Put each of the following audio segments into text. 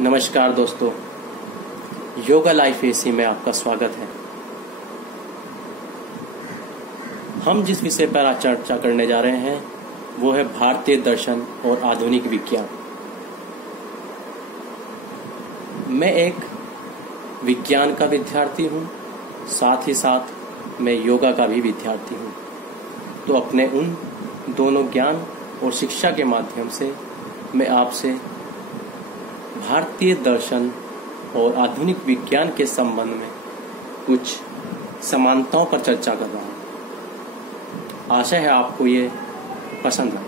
नमस्कार दोस्तों, yoga life AC में आपका स्वागत है। हम जिस विषय पर आज चर्चा करने जा रहे हैं वो है भारतीय दर्शन और आधुनिक विज्ञान। मैं एक विज्ञान का विद्यार्थी हूँ, साथ ही साथ मैं योगा का भी विद्यार्थी हूँ। तो अपने उन दोनों ज्ञान और शिक्षा के माध्यम से मैं आपसे भारतीय दर्शन और आधुनिक विज्ञान के संबंध में कुछ समानताओं पर चर्चा कर रहा हूँ। आशा है आपको ये पसंद आए।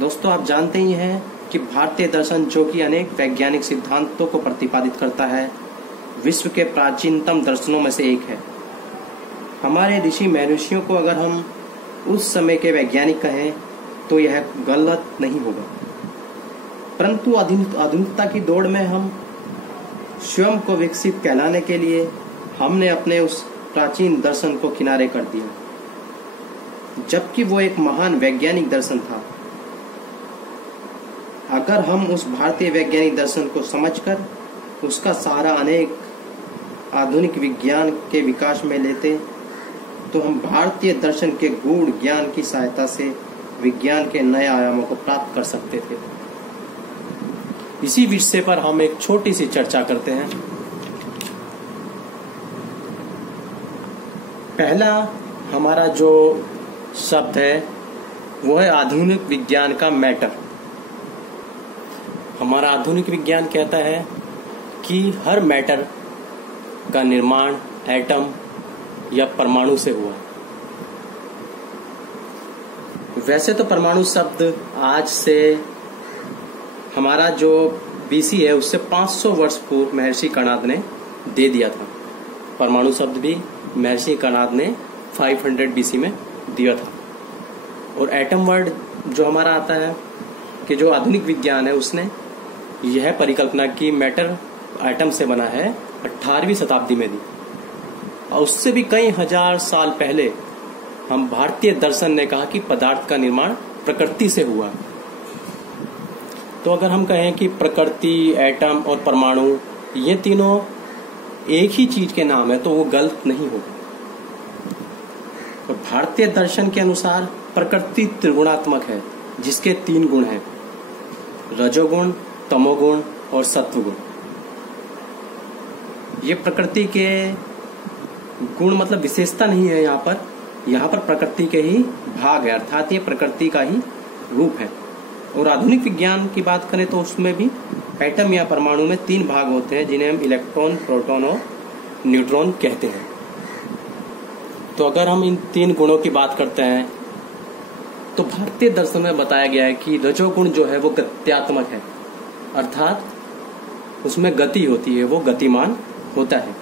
दोस्तों, आप जानते ही हैं कि भारतीय दर्शन, जो कि अनेक वैज्ञानिक सिद्धांतों को प्रतिपादित करता है, विश्व के प्राचीनतम दर्शनों में से एक है। हमारे ऋषि महर्षियों को अगर हम उस समय के वैज्ञानिक कहें तो यह गलत नहीं होगा, परंतु आधुनिकता की दौड़ में हम स्वयं को विकसित कहलाने के लिए हमने अपने उस प्राचीन दर्शन को किनारे कर दिया, जबकि वो एक महान वैज्ञानिक दर्शन था। अगर हम उस भारतीय वैज्ञानिक दर्शन को समझकर उसका सहारा अनेक आधुनिक विज्ञान के विकास में लेते तो हम भारतीय दर्शन के गूढ़ ज्ञान की सहायता से विज्ञान के नए आयामों को प्राप्त कर सकते थे। इसी विषय पर हम एक छोटी सी चर्चा करते हैं। पहला हमारा जो शब्द है वो है आधुनिक विज्ञान का मैटर। हमारा आधुनिक विज्ञान कहता है कि हर मैटर का निर्माण एटम या परमाणु से हुआ। वैसे तो परमाणु शब्द आज से हमारा जो बीसी है उससे 500 वर्ष पूर्व महर्षि कणाद ने दे दिया था। परमाणु शब्द भी महर्षि कणाद ने 500 बीसी में दिया था। और एटम वर्ड जो हमारा आता है कि जो आधुनिक विज्ञान है उसने यह परिकल्पना की मैटर एटम से बना है 18वीं शताब्दी में दी। और उससे भी कई हजार साल पहले हम भारतीय दर्शन ने कहा कि पदार्थ का निर्माण प्रकृति से हुआ। तो अगर हम कहें कि प्रकृति, एटम और परमाणु ये तीनों एक ही चीज के नाम है तो वो गलत नहीं होगा। तो भारतीय दर्शन के अनुसार प्रकृति त्रिगुणात्मक है, जिसके 3 गुण हैं, रजोगुण, तमोगुण और सत्वगुण। ये प्रकृति के गुण मतलब विशेषता नहीं है। यहाँ पर प्रकृति के ही भाग है, अर्थात ये प्रकृति का ही रूप है। और आधुनिक विज्ञान की बात करें तो उसमें भी एटम या परमाणु में 3 भाग होते हैं, जिन्हें हम इलेक्ट्रॉन, प्रोटॉन और न्यूट्रॉन कहते हैं। तो अगर हम इन 3 गुणों की बात करते हैं तो भारतीय दर्शन में बताया गया है कि रजोगुण जो है वो गत्यात्मक है, अर्थात उसमें गति होती है, वो गतिमान होता है।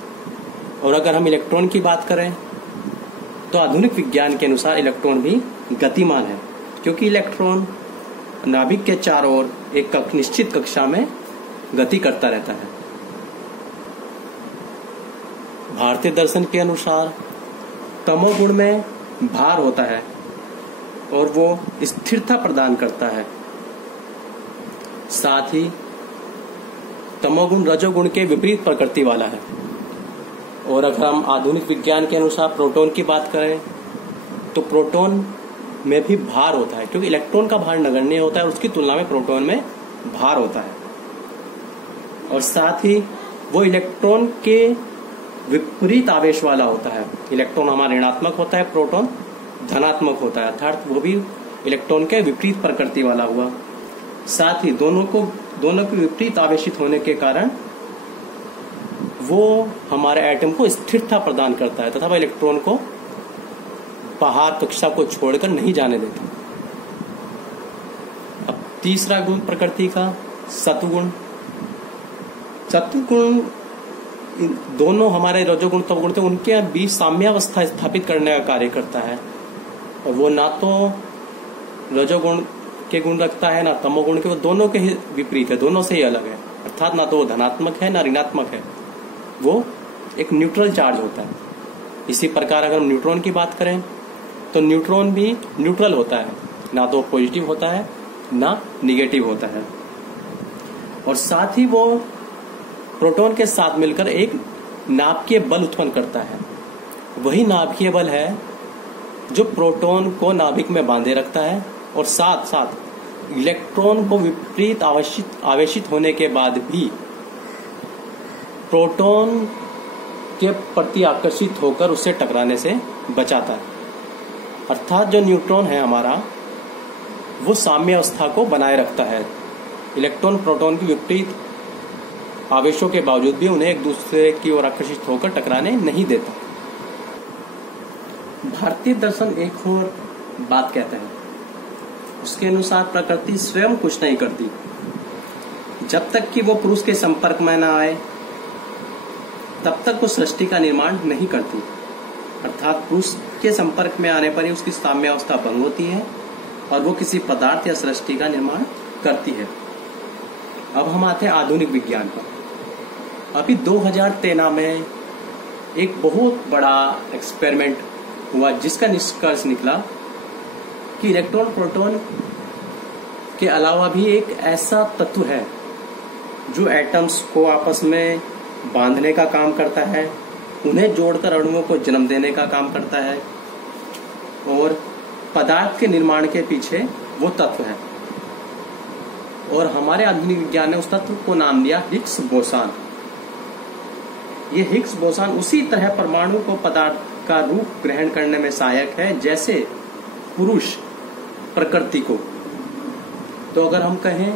और अगर हम इलेक्ट्रॉन की बात करें तो आधुनिक विज्ञान के अनुसार इलेक्ट्रॉन भी गतिमान है, क्योंकि इलेक्ट्रॉन नाभिक के चारों ओर एक निश्चित कक्षा में गति करता रहता है। भारतीय दर्शन के अनुसार तमोगुण में भार होता है और वो स्थिरता प्रदान करता है। साथ ही तमोगुण रजोगुण के विपरीत प्रकृति वाला है। और अगर हम आधुनिक विज्ञान के अनुसार प्रोटॉन की बात करें तो प्रोटॉन में भी भार होता है, क्योंकि इलेक्ट्रॉन का भार नगण्य होता है और उसकी तुलना में प्रोटॉन में भार होता है। और साथ ही वो इलेक्ट्रॉन के विपरीत आवेश वाला होता है। इलेक्ट्रॉन हमारा ऋणात्मक होता है, प्रोटॉन धनात्मक होता है, अर्थात वो भी इलेक्ट्रॉन के विपरीत प्रकृति वाला हुआ। साथ ही दोनों के विपरीत आवेशित होने के कारण वो हमारे एटम को स्थिरता प्रदान करता है तथा वह इलेक्ट्रॉन को बाहर कक्षा को छोड़कर नहीं जाने देता। अब तीसरा गुण प्रकृति का सत्वगुण। सत्वगुण दोनों हमारे रजोगुण तमोगुण थे, उनके बीच साम्यावस्था स्थापित करने का कार्य करता है। और वो ना तो रजोगुण के गुण रखता है ना तमोगुण के, वो दोनों के ही विपरीत है, दोनों से ही अलग है। अर्थात ना तो वो धनात्मक है ना ऋणात्मक है, वो एक न्यूट्रल चार्ज होता है। इसी प्रकार अगर हम न्यूट्रॉन की बात करें तो न्यूट्रॉन भी न्यूट्रल होता है, ना तो पॉजिटिव होता है ना निगेटिव होता है। और साथ ही वो प्रोटॉन के साथ मिलकर एक नाभिकीय बल उत्पन्न करता है। वही नाभिकीय बल है जो प्रोटॉन को नाभिक में बांधे रखता है और साथ साथ इलेक्ट्रॉन को विपरीत आवेशित होने के बाद भी प्रोटॉन के प्रति आकर्षित होकर उससे टकराने से बचाता है। अर्थात जो न्यूट्रॉन है हमारा, वो साम्य अवस्था को बनाए रखता है। इलेक्ट्रॉन प्रोटॉन की विपरीत आवेशों के बावजूद भी उन्हें एक दूसरे की ओर आकर्षित होकर टकराने नहीं देता। भारतीय दर्शन एक और बात कहता है, उसके अनुसार प्रकृति स्वयं कुछ नहीं करती जब तक कि वो पुरुष के संपर्क में न आए, तब तक वो सृष्टि का निर्माण नहीं करती। अर्थात पुरुष के संपर्क में आने पर ही उसकी साम्यावस्था भंग होती है और वो किसी पदार्थ या सृष्टि का निर्माण करती है। अब हम आते हैं आधुनिक विज्ञान पर। अभी 2013 में एक बहुत बड़ा एक्सपेरिमेंट हुआ जिसका निष्कर्ष निकला कि इलेक्ट्रॉन प्रोटॉन के अलावा भी एक ऐसा तत्व है जो एटम्स को आपस में बांधने का काम करता है, उन्हें जोड़कर अणुओं को जन्म देने का काम करता है और पदार्थ के निर्माण के पीछे वो तत्व है। और हमारे आधुनिक विज्ञान ने उस तत्व को नाम दिया हिग्स बोसान। ये हिग्स बोसान उसी तरह परमाणु को पदार्थ का रूप ग्रहण करने में सहायक है जैसे पुरुष प्रकृति को। तो अगर हम कहें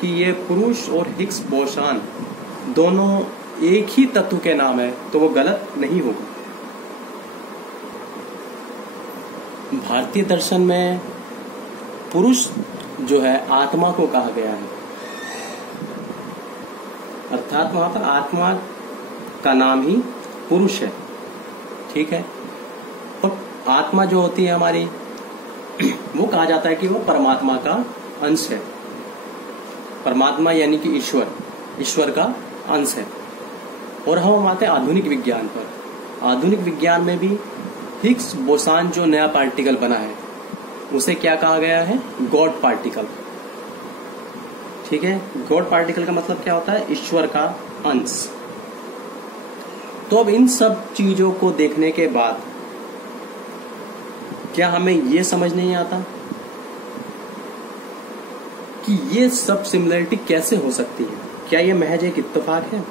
कि ये पुरुष और हिग्स बोसान दोनों एक ही तत्व के नाम है तो वो गलत नहीं होगा। भारतीय दर्शन में पुरुष जो है आत्मा को कहा गया है, अर्थात वहां पर आत्मा का नाम ही पुरुष है। ठीक है। और आत्मा जो होती है हमारी, वो कहा जाता है कि वो परमात्मा का अंश है। परमात्मा यानी कि ईश्वर का अंश है। और हम आते हैं आधुनिक विज्ञान पर। आधुनिक विज्ञान में भी हिग्स बोसान जो नया पार्टिकल बना है उसे क्या कहा गया है? God particle. ठीक है। गॉड पार्टिकल का मतलब क्या होता है? ईश्वर का अंश। तो अब इन सब चीजों को देखने के बाद क्या हमें ये समझ नहीं आता कि ये सब सिमिलरिटी कैसे हो सकती है? क्या ये महज एक इत्तेफाक है,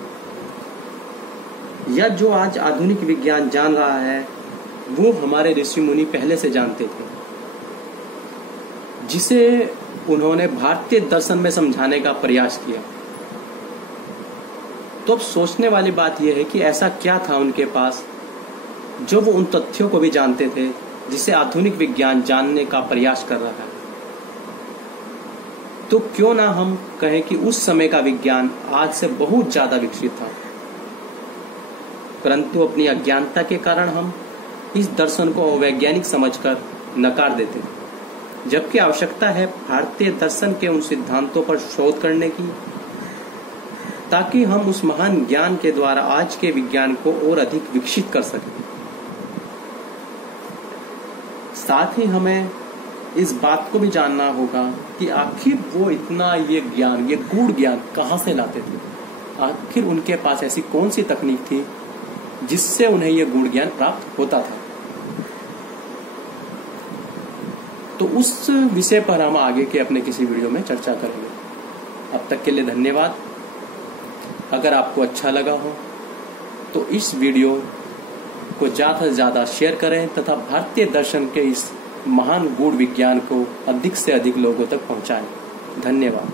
या जो आज आधुनिक विज्ञान जान रहा है वो हमारे ऋषि मुनि पहले से जानते थे, जिसे उन्होंने भारतीय दर्शन में समझाने का प्रयास किया? तो अब सोचने वाली बात यह है कि ऐसा क्या था उनके पास जो वो उन तथ्यों को भी जानते थे जिसे आधुनिक विज्ञान जानने का प्रयास कर रहा है। तो क्यों ना हम कहें कि उस समय का विज्ञान आज से बहुत ज्यादा विकसित था, परंतु अपनी अज्ञानता के कारण हम इस दर्शन को अवैज्ञानिक समझकर नकार देते थे, जबकि आवश्यकता है भारतीय दर्शन के उन सिद्धांतों पर शोध करने की, ताकि हम उस महान ज्ञान के द्वारा आज के विज्ञान को और अधिक विकसित कर सकें। साथ ही हमें इस बात को भी जानना होगा कि आखिर वो इतना ये गूढ़ ज्ञान कहाँ से लाते थे? आखिर उनके पास ऐसी कौन सी तकनीक थी जिससे उन्हें ये गूढ़ ज्ञान प्राप्त होता था? तो उस विषय पर हम आगे के अपने किसी वीडियो में चर्चा करेंगे। अब तक के लिए धन्यवाद। अगर आपको अच्छा लगा हो तो इस वीडियो को ज्यादा से ज्यादा शेयर करें तथा भारतीय दर्शन के इस महान गूढ़ विज्ञान को अधिक से अधिक लोगों तक पहुंचाएं। धन्यवाद।